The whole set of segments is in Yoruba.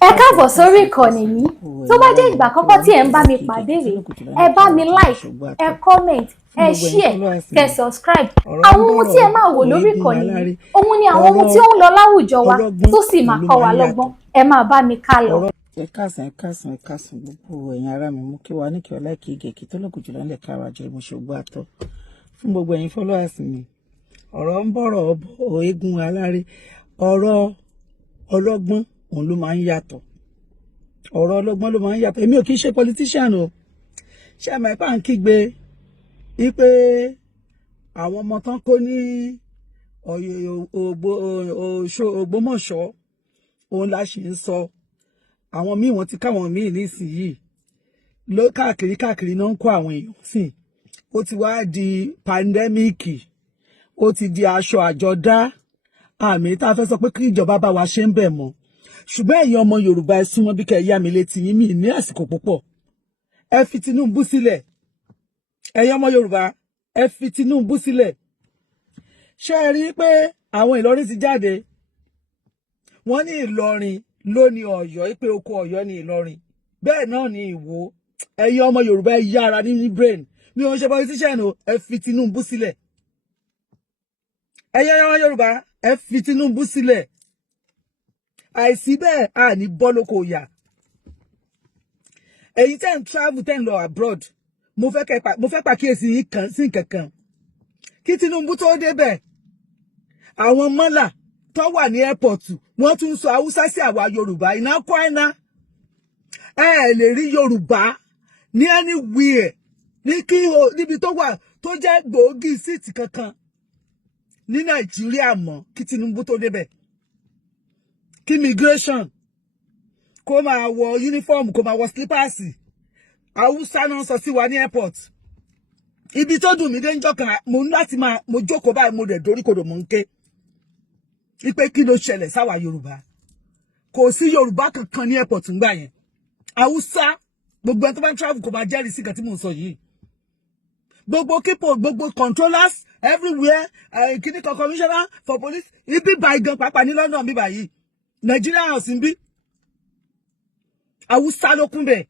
Ẹ káàbọ̀ sórí ìkànnì yìí. Tó bá jẹ́ ìgbà àkọ́kọ́ tí ẹ ń bá mi pàdé rèé, ẹ bá mi like, ẹ comment, ẹ share, kẹ́ subscribe. Àwọn ohun tí ẹ máa wò lórí ìkànnì yìí, ohun ni àwọn ohun tí ó ń lọ láwùjọ wa tó sì máa kọ́ wa lọ́gbọ́n. Ẹ máa bá mi ká lọ. Ẹ káàsán gbogbo ẹ̀yin ará mi, mú kí wa ní kí ọlá kí ìgèkì tó lókùn jùlọ ńlẹ̀ kára jẹ ìmúṣogbó àtọ́. Fún gbogbo ẹ̀yin followers mi, ọ̀rọ̀ ń bọ̀rọ̀ ọ̀bọ̀ eégún aláré, ọ̀rọ̀ ọlọ́gbọ́n òun ló máa ń yàtọ̀. Ọ̀rọ̀ ọlọ́gbọ́n ló máa ń yàtọ̀. Èmi ò kì í ṣe politician o. Ṣé àmọ́ ipá ń kígbe wípé àwọn ọmọ tán kó ní Ògbómọ̀ṣọ́ òun la ṣì ń sọ. Àwọn míì wọ́n ti káwọn míì nísìnyìí ló káàkiri náà ń kó àwọn èèyàn sí. Ó ti wá di pandẹ́míìkì, ó ti di aṣọ àjọdá. Àmì tá a fẹ́ sọ pé kí ìjọba bá wa ṣe ń bẹ̀ mọ́. Ṣùgbọ́n ẹ̀yin ọmọ Yorùbá ẹ súnmọ́ bí kẹ́ yá mi létí yín, mi ní àsìkò púpọ̀. Ẹ fi Tinubu sílẹ̀. Ẹ̀yin ọmọ Yorùbá ẹ fi Tinubu sílẹ̀. Ṣé ẹ rí pé àwọn Ìlọrin ti jáde? Wọ́n ní Ìlọrin ló ní Ọ̀yọ́, pé oko Ọ̀yọ́ ní Ìlọrin. Bẹ́ẹ̀ náà ni Ìwó. Ẹ̀yin ọmọ Yorùbá ẹ yára ní brain. Mi ò ń ṣe politician o, ẹ fi Tinubu sílẹ̀. Ẹ̀yin ọmọ Yorùbá ẹ fi Tinubu sílẹ̀. Àìsí bẹ́ẹ̀ a ní bọ́ lóko yà. Ẹ̀yin tẹ́ ń travel, tẹ́ ń lọ abroad, mo fẹ́ pàkíyèsí yín kan sí kankan. Kí Tinubu tó débẹ̀, àwọn mọ́là tó wà ní airport wọ́n tún sọ Haúsá sí àwa Yorùbá. Iná kọ́ iná. Ẹ lè rí Yorùbá ní anywhere níbi tó wà tó jẹ́ gbòógì síìtì kankan ní Nàìjíríà mọ́ kí Tinubu tó débẹ̀. Kí immigration kó máa wọ uniform, kó máa wọ slippers. Haúsá náà sọ sí wa ní airport. Ibi tó dùn mí dé ńjọ́ kan, mo ní láti mo jókòó báyìí, mo dẹ̀ doríkodò mo ń ké. Ipe kí ló ṣẹlẹ̀ sáwa Yorùbá? Kò sí Yorùbá kankan ní airport ńgbà yẹn. Haúsá, gbogbo ẹni tó bá ń travel kó máa jẹ́rìí sí nǹkan tí mò ń sọ yìí. Gbogbo kípo, gbogbo controllers everywhere, kíní kan commissioner for police, ibi báyìí gan pàápàá ní London bí báyìí. Nigeria house ń bí. Haúsá ló kún bẹ̀.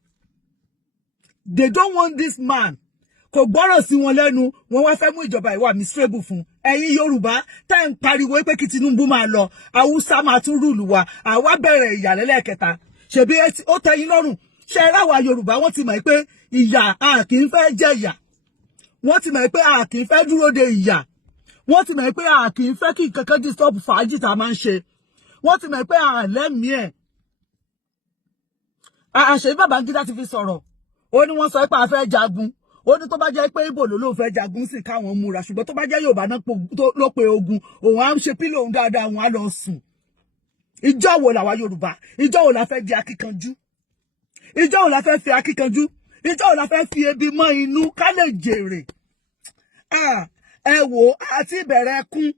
They don't want this man. Kò gbọ́rọ̀ sí wọn lẹ́nu, wọ́n wá fẹ́ mú ìjọba ìwà miserable fún. Ẹ̀yin Yorùbá tẹ́ ń pariwo pé kí Tinubu máa lọ, Haúsá máa tún rúùlù wa. Àwa bẹ̀rẹ̀ ìyà lẹ́lẹ́kẹta. Ṣebí ó tẹ́ yín lọ́rùn. Ṣé ẹ ráwa Yorùbá wọ́n ti mọ̀ pé ìyà a kì í fẹ́ jẹ ìyà. Wọ́n ti mọ̀ pé a kì í fẹ́ dúró de ìyà. Wọ́n ti mọ̀ pé a kì í fẹ́ kí kankan disturb fàájì tá a máa ń ṣe. Wọ́n ti mọ̀ pé a lẹ́mìí ẹ̀. Àṣẹ Babangida ti fi sọ̀rọ̀. Ó ní wọ́n sọ pé a fẹ́ jagun. Ó ní tó bá jẹ́ pé Ìgbò ló fẹ́ jagun sí káwọn múra, ṣùgbọ́n tó bá jẹ́ Yorùbá náà ló pe ogun, òun á ṣe pílò òun dáadáa, òun á lọ sùn. Ìjọ wo làwa Yorùbá? Ìjọ wo la fẹ́ di akíkanjú? Ìjọ wo la fẹ́ fi akíkanjú? Ìjọ wo la fẹ́ fi ebi mọ́ inú ká lè jèrè? Ẹ wò àti ìbẹ̀rẹ̀ ẹkún.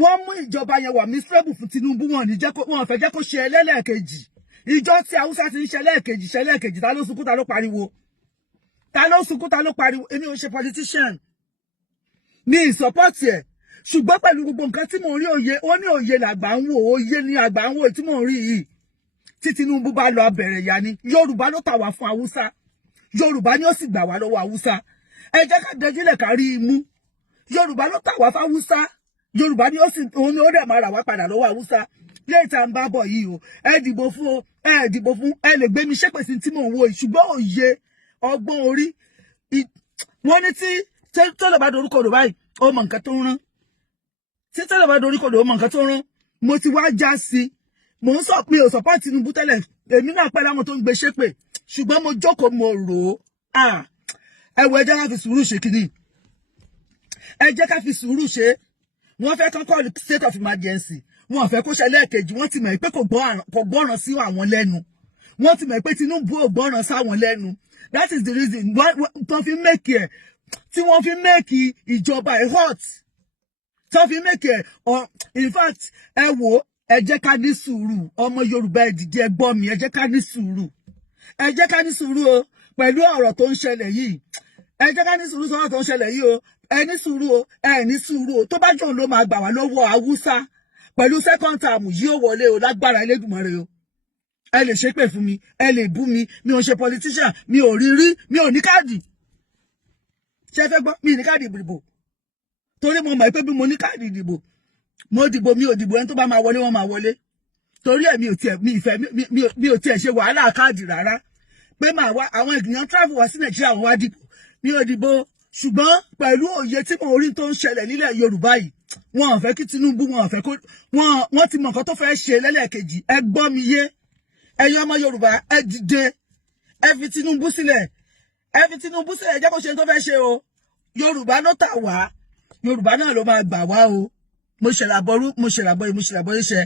Wọ́n mú ìjọba yẹn wà miserable fún Tinubu, wọn fẹ́ jẹ́ kó ṣe ẹlẹ́ẹ̀kejì. Ìjọ tí Haúsá ti ń ṣe ẹlẹ́ẹ̀kejì, ta ló sunkún, ta ló pariwo? Ta ló sunkún, ta ló pariwo? Èmi ò ṣe politician. Mi ì support ẹ̀. Ṣùgbọ́n pẹ̀lú gbogbo nǹkan tí mò ń rí òye, ó ní òye làgbà ń wò, òye ní àgbà ń wò tí mò ń rí yìí. Tí Tinubu bá lọ abẹ̀rẹ̀ ìyá ni, Yorùbá ló tà wá fún Haúsá. Yorùbá ni ó sì gbà wá lọ́wọ́ Haúsá. Ẹ jẹ́ ká dẹjílẹ̀ ká rí imú. Yorùbá ló tà wá fún Haúsá. Yorùbá ni òun ni ó dẹ̀ máa rà wá padà lọ́wọ́ Haúsá. Lẹ́yìn tá ń bá bọ̀ yìí o, ẹ dìbò fún o, ẹ dìbò fún, ẹ lè gbé mi ṣépè sí tí mò ń wo yìí, ṣùgbọ́n òye ọgbọ́n orí. Wọ́n ní tí tọ́lọ̀ bá dorúkọ rò báyìí, ó mọ nǹkan tó ń rán. Tí tọ́lọ̀ bá dorúkọ rò, ó mọ nǹkan tó ń rán. Mo ti wá já sí. Mò ń sọ pé ò support Tinubu tẹ́lẹ̀. Èmi náà pẹ́ láwọn tó ń gbé ṣépè. Ṣùgbọ́n mo jókòó mo rò ó. Ẹ wo, ẹ jẹ́ ká fi sùúrù ṣe kíní. Ẹ jẹ́ ká fi sùúrù ṣe. Wọ́n fẹ́ kán call state of emergency. Wọ́n fẹ́ kó ṣe lẹ́ẹ̀kejì. Wọ́n ti mọ̀ pé kò gbọ́ràn sí àwọn lẹ́nu. Wọ́n ti mọ̀ pé Tinubu ò gbọ́ràn sáwọn lẹ́nu. That is the reason tó fi make ẹ̀, tí wọ́n fi make ìjọba hot. Tó fi make ẹ̀, in fact, ẹ wò, ẹ jẹ́ ká ní sùúrù. Ọmọ Yorùbá ẹ dìde, ẹ gbọ́ mi, ẹ jẹ́ ká ní sùúrù. Ẹ jẹ́ ká ní sùúrù o pẹ̀lú ọ̀rọ̀ tó ń ṣẹlẹ̀ yìí. Ẹ jẹ́ ká ní sùúrù sọ̀rọ̀ tó ń ṣẹlẹ̀ yìí o. Ẹ ní sùúrù o, ẹ ní sùúrù o. Tó bá jọ̀ ló máa gbà wá lọ́wọ́ Haúsá pẹ̀lú second term yìí ó wọlé o lágbára Elédùmarè o. ẹ lè ṣépè fún mi, ẹ lè bú mi, mi ò ṣe politician, mi ò rí, mi ò ní káàdì. Ṣé fẹ́ gbọ́? Mi ní káàdì ìdìbò. Torí mo mọ̀ pé bí mo ní káàdì ìdìbò, mo dìbò, mi ò dìbò, ẹni tó bá máa wọlé wọ́n máa wọlé. Torí ẹ̀ mi ò tiẹ̀ ṣe wàhálà káàdì rárá. Pé máa wá àwọn ènìyàn travel wá sí Nàìjíríà wọ́n wá dìbò. Mi ò dìbò, ṣùgbọ́n pẹ̀lú òye tí mo rí tó ń ṣẹlẹ̀ nílẹ̀ Yorùbá yìí, wọn ò fẹ́ kí Tinubu, wọn ò fẹ́ kó wọ́n ti mọ̀ nǹkan tó fẹ́ ṣe lẹ́lẹ́kejì. Ẹ gbọ́ mi yé. Ẹ̀yin ọmọ Yorùbá, ẹ dìde. Ẹ fi Tinubu sílẹ̀. Ẹ fi Tinubu sílẹ̀, jẹ́ kó ṣe tó fẹ́ ṣe o. Yorùbá ló tà wá. Yorùbá náà ló máa gbà wá o. Mo ṣèlàbọ̀rú, mo ṣèlàbọ̀ iṣẹ́.